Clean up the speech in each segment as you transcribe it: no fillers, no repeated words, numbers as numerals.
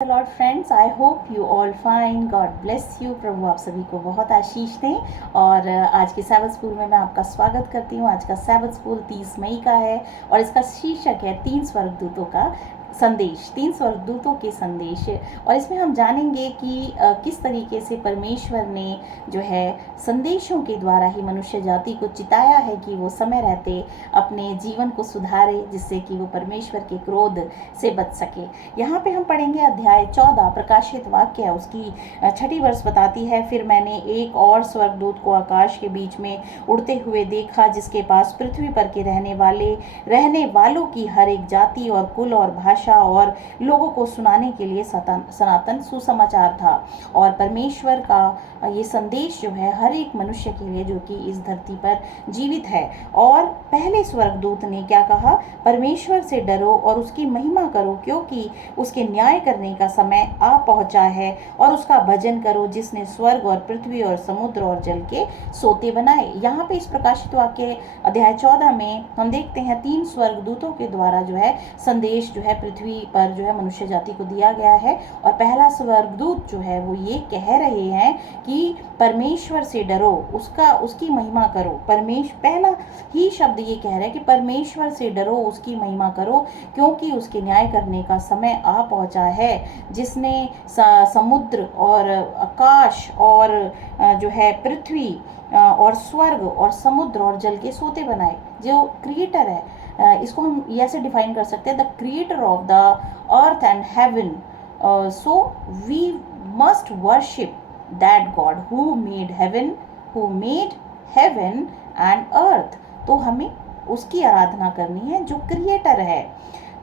Lord friends, I hope you all fine. God bless you. प्रभु आप सभी को बहुत आशीष दें। और आज के सैबथ स्कूल में मैं आपका स्वागत करती हूँ। आज का सैबथ स्कूल 30 मई का है और इसका शीर्षक है 3 स्वर्गदूतों का संदेश, 3 स्वर्गदूतों के संदेश। और इसमें हम जानेंगे कि किस तरीके से परमेश्वर ने जो है संदेशों के द्वारा ही मनुष्य जाति को चिताया है कि वो समय रहते अपने जीवन को सुधारे, जिससे कि वो परमेश्वर के क्रोध से बच सके। यहाँ पे हम पढ़ेंगे अध्याय 14, प्रकाशित वाक्य है उसकी 6ठी वर्ष बताती है। फिर मैंने एक और स्वर्गदूत को आकाश के बीच में उड़ते हुए देखा, जिसके पास पृथ्वी पर के रहने वालों की हर एक जाति और कुल और भाषा और लोगों को सुनाने के लिए सनातन सुसमाचार था। और परमेश्वर का ये संदेश जो है हर एक मनुष्य के लिए जो कि इस धरती पर जीवित है। और पहले स्वर्गदूत ने क्या कहा? परमेश्वर से डरो और उसकी महिमा करो, क्योंकि उसके न्याय करने का समय आ पहुंचा है। और उसका भजन करो, जिसने स्वर्ग और पृथ्वी और समुद्र और जल के सोते बनाए। यहाँ पे इस प्रकाशित वाक्य अध्याय 14 में हम देखते हैं 3 स्वर्गदूतों के द्वारा जो है संदेश जो है पृथ्वी पर जो है मनुष्य जाति को दिया गया है। और पहला स्वर्गदूत जो है वो ये कह रहे हैं कि परमेश्वर से डरो, उसकी महिमा करो। पहला ही शब्द ये कह रहे हैं कि परमेश्वर से डरो, उसकी महिमा करो, क्योंकि उसके न्याय करने का समय आ पहुंचा है। जिसने समुद्र और आकाश और जो है पृथ्वी और स्वर्ग और समुद्र और जल के सोते बनाए। जो क्रिएटर है, इसको हम ऐसे डिफाइन कर सकते हैं, the creator of the earth and heaven. So we must worship that God who made heaven and earth. तो हमें उसकी आराधना करनी है जो क्रिएटर है।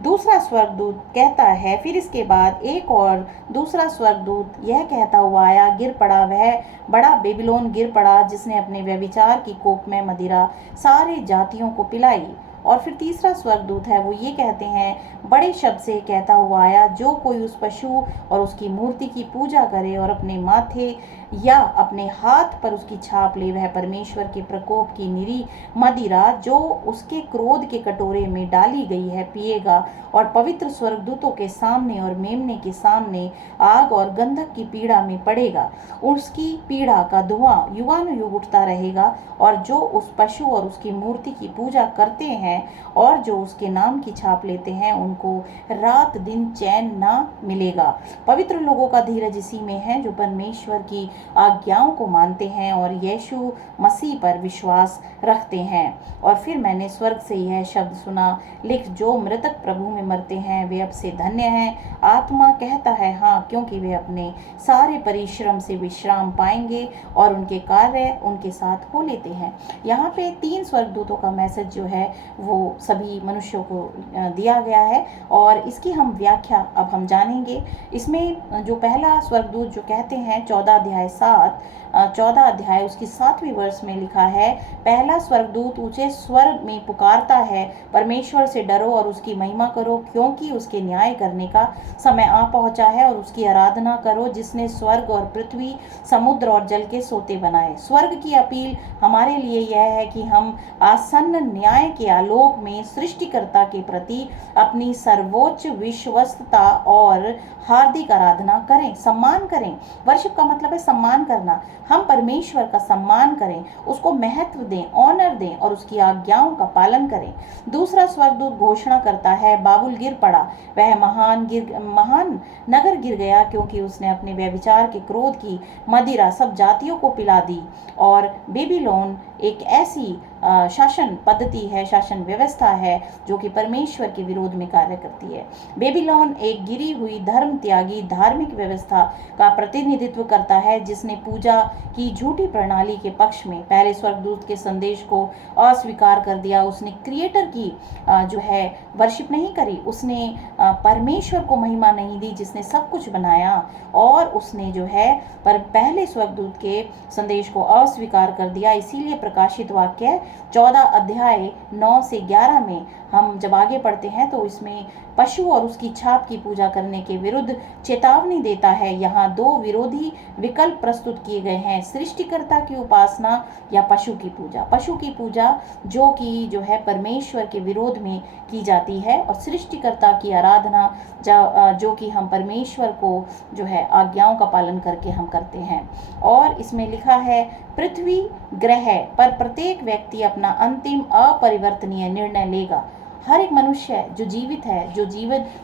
दूसरा स्वर्गदूत कहता है, फिर इसके बाद एक और दूसरा स्वर्गदूत यह कहता हुआ आया, गिर पड़ा वह बड़ा बेबीलोन गिर पड़ा, जिसने अपने व्यभिचार की कोप में मदिरा सारे जातियों को पिलाई। और फिर तीसरा स्वर्गदूत है, वो ये कहते हैं, बड़े शब्द से कहता हुआ आया, जो कोई उस पशु और उसकी मूर्ति की पूजा करे और अपने माथे या अपने हाथ पर उसकी छाप ले, वह परमेश्वर के प्रकोप की निरी मदिरा जो उसके क्रोध के कटोरे में डाली गई है पिएगा, और पवित्र स्वर्गदूतों के सामने और मेमने के सामने आग और गंधक की पीड़ा में पड़ेगा। उसकी पीड़ा का धुआं युगानुयुग उठता रहेगा। और जो उस पशु और उसकी मूर्ति की पूजा करते हैं और जो उसके नाम की छाप लेते हैं, उनको रात दिन चैन ना मिलेगा। पवित्र लोगों का धीरज इसी में है, जो परमेश्वर की आज्ञाओं को मानते हैं और यीशु मसीह पर विश्वास रखते हैं। और फिर मैंने स्वर्ग से यह शब्द सुना, लिख, जो मृतक प्रभु में मरते हैं वे अब से धन्य हैं। आत्मा कहता है हाँ, क्योंकि वे अपने सारे परिश्रम से विश्राम पाएंगे और उनके कार्य उनके साथ हो लेते हैं। यहाँ पे 3 स्वर्गदूतों का मैसेज जो है वो सभी मनुष्यों को दिया गया है और इसकी हम व्याख्या अब हम जानेंगे। इसमें जो पहला स्वर्गदूत जो कहते हैं 14 अध्याय उसकी 7वीं वर्ष में लिखा है, पहला स्वर्गदूत ऊंचे स्वर में पुकारता है, परमेश्वर से डरो और उसकी महिमा करो, क्योंकि उसके न्याय करने का समय आ पहुंचा है। और उसकी आराधना करो, जिसने स्वर्ग और पृथ्वी समुद्र और जल के सोते बनाए। स्वर्ग की अपील हमारे लिए यह है कि हम आसन्न न्याय के आलोक में सृष्टिकर्ता के प्रति अपनी सर्वोच्च विश्वस्तता और हार्दिक आराधना करें, सम्मान करें। वर्शिप का मतलब है सम्मान करना। हम परमेश्वर का सम्मान करें, उसको महत्व दें, ऑनर दें और उसकी आज्ञाओं का पालन करें। दूसरा स्वर्गदूत घोषणा करता है, बाबुल गिर पड़ा, वह महान नगर गिर गया, क्योंकि उसने अपने व्यभिचार के क्रोध की मदिरा सब जातियों को पिला दी। और बेबीलोन एक ऐसी शासन पद्धति है, शासन व्यवस्था है जो कि परमेश्वर के विरोध में कार्य करती है। बेबीलोन एक गिरी हुई धर्म त्यागी धार्मिक व्यवस्था का प्रतिनिधित्व करता है, जिसने पूजा की झूठी प्रणाली के पक्ष में पहले स्वर्गदूत के संदेश को अस्वीकार कर दिया। उसने क्रिएटर की जो है वर्शिप नहीं करी, उसने परमेश्वर को महिमा नहीं दी जिसने सब कुछ बनाया, और उसने जो है पर पहले स्वर्गदूत के संदेश को अस्वीकार कर दिया। इसीलिए प्रकाशित वाक्य 14 अध्याय 9 से 11 में हम जब आगे पढ़ते हैं तो इसमें पशु और उसकी छाप की पूजा करने के विरुद्ध चेतावनी देता है। यहाँ दो विरोधी विकल्प प्रस्तुत किए गए हैं, सृष्टिकर्ता की उपासना या पशु की पूजा। पशु की पूजा जो है परमेश्वर के विरोध में की जाती है, और सृष्टिकर्ता की आराधना जो कि हम परमेश्वर को जो है आज्ञाओं का पालन करके हम करते हैं। और इसमें लिखा है, पृथ्वी ग्रह पर प्रत्येक व्यक्ति अपना अंतिम अपरिवर्तनीय निर्णय लेगा। हर एक मनुष्य जो जीवित है,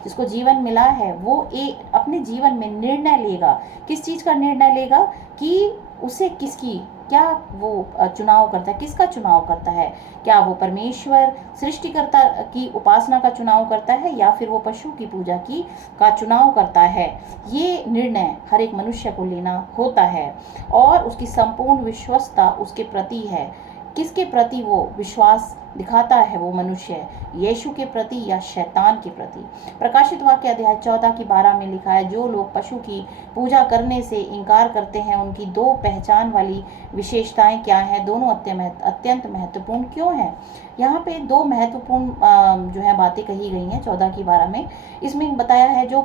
जिसको जीवन मिला है, वो अपने जीवन में निर्णय लेगा। किस चीज़ का निर्णय लेगा? कि उसे क्या वो चुनाव करता है, किसका चुनाव करता है? क्या वो परमेश्वर सृष्टिकर्ता की उपासना का चुनाव करता है, या फिर वो पशु की पूजा का चुनाव करता है? ये निर्णय हर एक मनुष्य को लेना होता है, और उसकी संपूर्ण विश्वस्तता उसके प्रति है। किसके प्रति वो विश्वास दिखाता है वो मनुष्य? यीशु के प्रति या शैतान के प्रति? प्रकाशित वाक्य अध्याय 14 की 12 में लिखा है, जो लोग पशु की पूजा करने से इनकार करते हैं उनकी दो पहचान वाली विशेषताएं क्या हैं? दोनों अत्यंत महत्वपूर्ण क्यों हैं? यहाँ पे दो महत्वपूर्ण जो है बातें कही गई हैं 14 की 12 में। इसमें बताया है, जो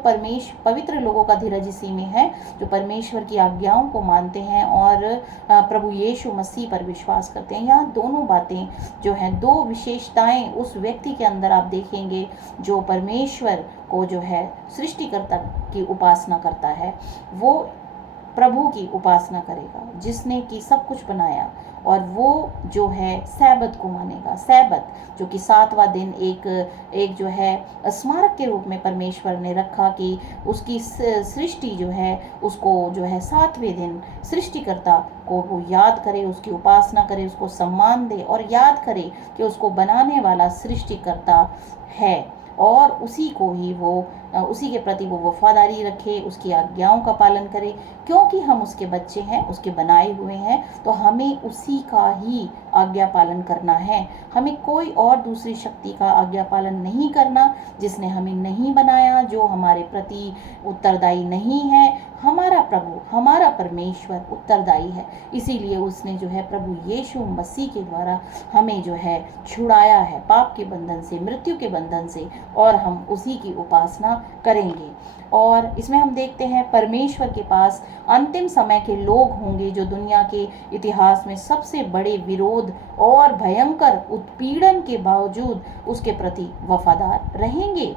पवित्र लोगों का धीरज इसी में है, जो परमेश्वर की आज्ञाओं को मानते हैं और प्रभु यीशु मसीह पर विश्वास करते हैं। यहाँ दोनों बातें जो हैं, दो विशेषताएं उस व्यक्ति के अंदर आप देखेंगे जो परमेश्वर को जो है सृष्टिकर्ता की उपासना करता है, वो प्रभु की उपासना करेगा जिसने कि सब कुछ बनाया, और वो जो है सैबत को मानेगा। सैबत जो कि 7वां दिन एक जो है स्मारक के रूप में परमेश्वर ने रखा कि उसकी सृष्टि जो है उसको जो है 7वें दिन सृष्टिकर्ता को वो याद करे, उसकी उपासना करे, उसको सम्मान दे, और याद करे कि उसको बनाने वाला सृष्टिकर्ता है, और उसी के प्रति वो वफादारी रखे, उसकी आज्ञाओं का पालन करे। क्योंकि हम उसके बच्चे हैं, उसके बनाए हुए हैं, तो हमें उसी का ही आज्ञा पालन करना है। हमें कोई और दूसरी शक्ति का आज्ञा पालन नहीं करना जिसने हमें नहीं बनाया, जो हमारे प्रति उत्तरदायी नहीं है। हमारा प्रभु, हमारा परमेश्वर उत्तरदायी है। इसीलिए उसने जो है प्रभु यीशु मसीह के द्वारा हमें जो है छुड़ाया है पाप के बंधन से, मृत्यु के बंधन से, और हम उसी की उपासना करेंगे। और इसमें हम देखते हैं, परमेश्वर के पास अंतिम समय के लोग होंगे जो दुनिया के इतिहास में सबसे बड़े विरोध और भयंकर उत्पीड़न के बावजूद उसके प्रति वफादार रहेंगे।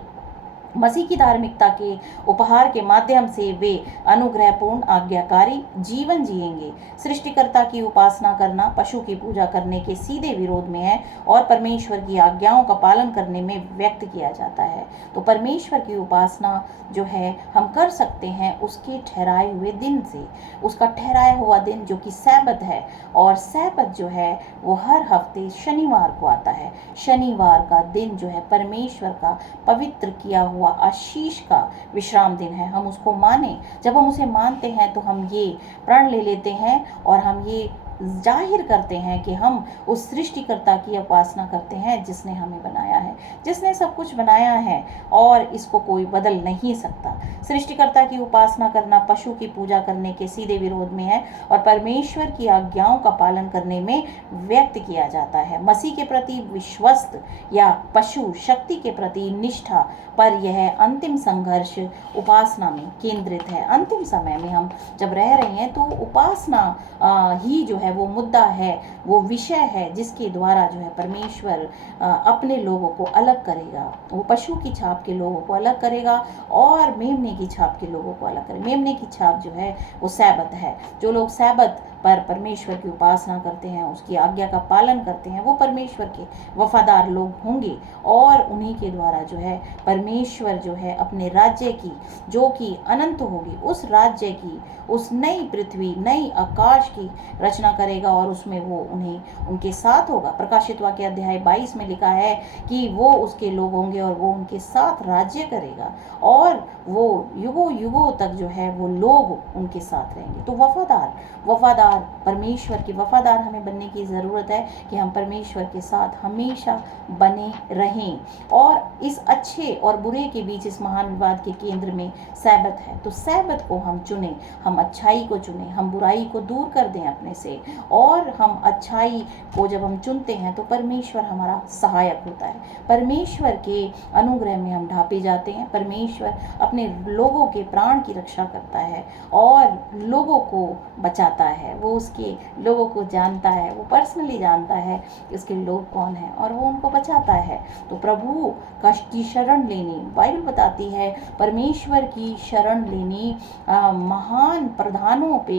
मसीह की धार्मिकता के उपहार के माध्यम से वे अनुग्रहपूर्ण आज्ञाकारी जीवन जिएंगे। सृष्टिकर्ता की उपासना करना पशु की पूजा करने के सीधे विरोध में है, और परमेश्वर की आज्ञाओं का पालन करने में व्यक्त किया जाता है। तो परमेश्वर की उपासना जो है हम कर सकते हैं उसके ठहराए हुए दिन से। उसका ठहराया हुआ दिन जो कि सैबत है, और सैबत जो है वो हर हफ्ते शनिवार को आता है। शनिवार का दिन जो है परमेश्वर का पवित्र किया हुआ आशीष का विश्राम दिन है। हम उसको माने, जब हम उसे मानते हैं तो हम ये प्रण ले लेते हैं, और हम ये जाहिर करते हैं कि हम उस सृष्टिकर्ता की उपासना करते हैं जिसने हमें बनाया है, जिसने सब कुछ बनाया है, और इसको कोई बदल नहीं सकता। सृष्टिकर्ता की उपासना करना पशु की पूजा करने के सीधे विरोध में है, और परमेश्वर की आज्ञाओं का पालन करने में व्यक्त किया जाता है। मसीह के प्रति विश्वस्त या पशु शक्ति के प्रति निष्ठा पर यह अंतिम संघर्ष उपासना में केंद्रित है। अंतिम समय में हम जब रह रहे हैं तो उपासना ही जो है वो मुद्दा है, वो विषय है जिसके द्वारा जो है परमेश्वर अपने लोगों को अलग करेगा। वो पशु की छाप के लोगों को अलग करेगा और मेमने की छाप के लोगों को अलग करेगा। मेमने की छाप जो है वो सैबत है। जो लोग सैबत पर परमेश्वर की उपासना करते हैं, उसकी आज्ञा का पालन करते हैं, वो परमेश्वर के वफादार लोग होंगे, और उन्हीं के द्वारा जो है परमेश्वर जो है अपने राज्य की, जो कि अनंत होगी, उस राज्य की, उस नई पृथ्वी, नई आकाश की रचना करेगा, और उसमें वो उनके साथ होगा। प्रकाशित वाक्य अध्याय 22 में लिखा है कि वो उसके लोग होंगे और वो उनके साथ राज्य करेगा, और वो युगों युगों तक जो है वो लोग उनके साथ रहेंगे। तो वफादार परमेश्वर की वफादार हमें बनने की ज़रूरत है कि हम परमेश्वर के साथ हमेशा बने रहें। और इस अच्छे और बुरे के बीच इस महान विवाद के केंद्र में सैबत है। तो सैबत को हम चुनें, हम अच्छाई को चुनें, हम बुराई को दूर कर दें अपने से, और हम अच्छाई को जब हम चुनते हैं तो परमेश्वर हमारा सहायक होता है। परमेश्वर के अनुग्रह में हम ढापे जाते हैं। परमेश्वर अपने लोगों के प्राण की रक्षा करता है और लोगों को बचाता है। वो उसके लोगों को जानता है, वो पर्सनली जानता है इसके लोग कौन हैं और वो उनको बचाता है। तो प्रभु की शरण लेनी, बाइबल बताती है परमेश्वर की शरण लेनी महान प्रधानों पे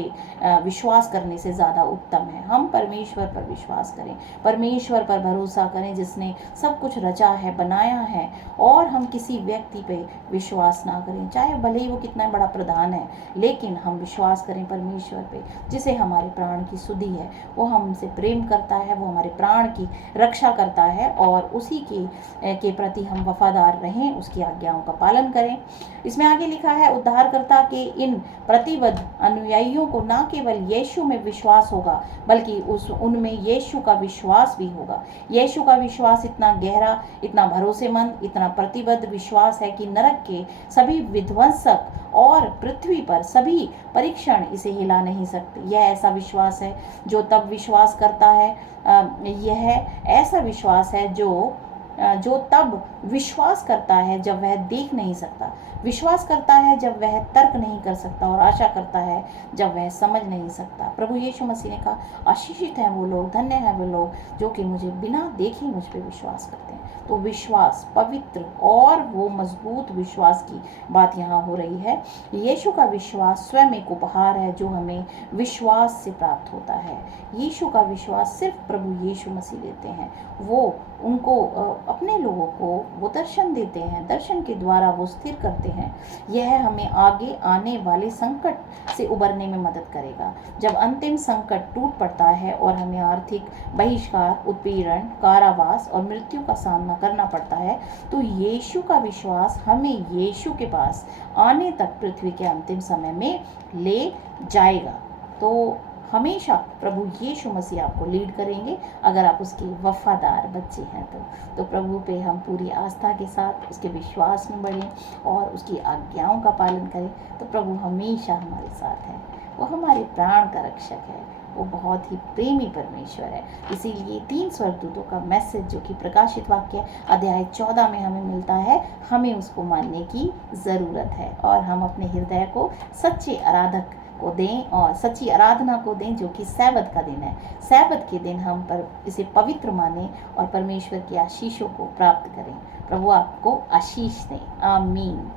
विश्वास करने से ज़्यादा उत्तम है। हम परमेश्वर पर विश्वास करें, परमेश्वर पर भरोसा करें जिसने सब कुछ रचा है, बनाया है, और हम किसी व्यक्ति पे विश्वास ना करें, चाहे भले ही वो कितना बड़ा प्रधान है, लेकिन हम विश्वास करें परमेश्वर पे जिसे हमारे प्राण की सुधि है। वो हमसे प्रेम करता है, वो हमारे प्राण की रक्षा करता है और उसी के प्रति हम वफादार रहें, उसकी आज्ञाओं का पालन करें। इसमें आगे लिखा है उद्धारकर्ता के इन प्रतिबद्ध अनुयायियों को ना केवल यीशु में विश्वास होगा बल्कि उनमें यीशु का विश्वास भी होगा। यीशु का विश्वास इतना गहरा, इतना भरोसेमंद, इतना प्रतिबद्ध विश्वास है कि नरक के सभी विध्वंसक और पृथ्वी पर सभी परीक्षण इसे हिला नहीं सकते। यह ऐसा विश्वास है जो तब विश्वास करता है, यह ऐसा विश्वास है जो तब विश्वास करता है जब वह देख नहीं सकता, विश्वास करता है जब वह तर्क नहीं कर सकता, और आशा करता है जब वह समझ नहीं सकता। प्रभु यीशु मसीह ने कहा आशीषित हैं वो लोग, धन्य हैं वो लोग जो कि मुझे बिना देखे मुझ पर विश्वास करते हैं। तो विश्वास पवित्र और वो मजबूत विश्वास की बात यहाँ हो रही है। यीशु का विश्वास स्वयं एक उपहार है जो हमें विश्वास से प्राप्त होता है। यीशु का विश्वास सिर्फ प्रभु यीशु मसीह देते हैं। वो उनको अपने लोगों को वो दर्शन देते हैं, दर्शन के द्वारा वो स्थिर करते हैं। यह हमें आगे आने वाले संकट से उबरने में मदद करेगा। जब अंतिम संकट टूट पड़ता है और हमें आर्थिक बहिष्कार, उत्पीड़न, कारावास और मृत्यु का सामना करना पड़ता है, तो यीशु का विश्वास हमें यीशु के पास आने तक पृथ्वी के अंतिम समय में ले जाएगा। तो हमेशा प्रभु यीशु मसीह आपको लीड करेंगे अगर आप उसके वफादार बच्चे हैं। तो प्रभु पे हम पूरी आस्था के साथ उसके विश्वास में बढ़ें और उसकी आज्ञाओं का पालन करें, तो प्रभु हमेशा हमारे साथ है। वो हमारे प्राण का रक्षक है, वो बहुत ही प्रेमी परमेश्वर है। इसीलिए 3 स्वर्गदूतों का मैसेज जो कि प्रकाशित वाक्य अध्याय 14 में हमें मिलता है, हमें उसको मानने की ज़रूरत है और हम अपने हृदय को सच्चे आराधक को दें और सच्ची आराधना को दें जो कि सैबत का दिन है। सैबत के दिन हम पर इसे पवित्र माने और परमेश्वर की आशीषों को प्राप्त करें। प्रभु आपको आशीष दें। आमीन।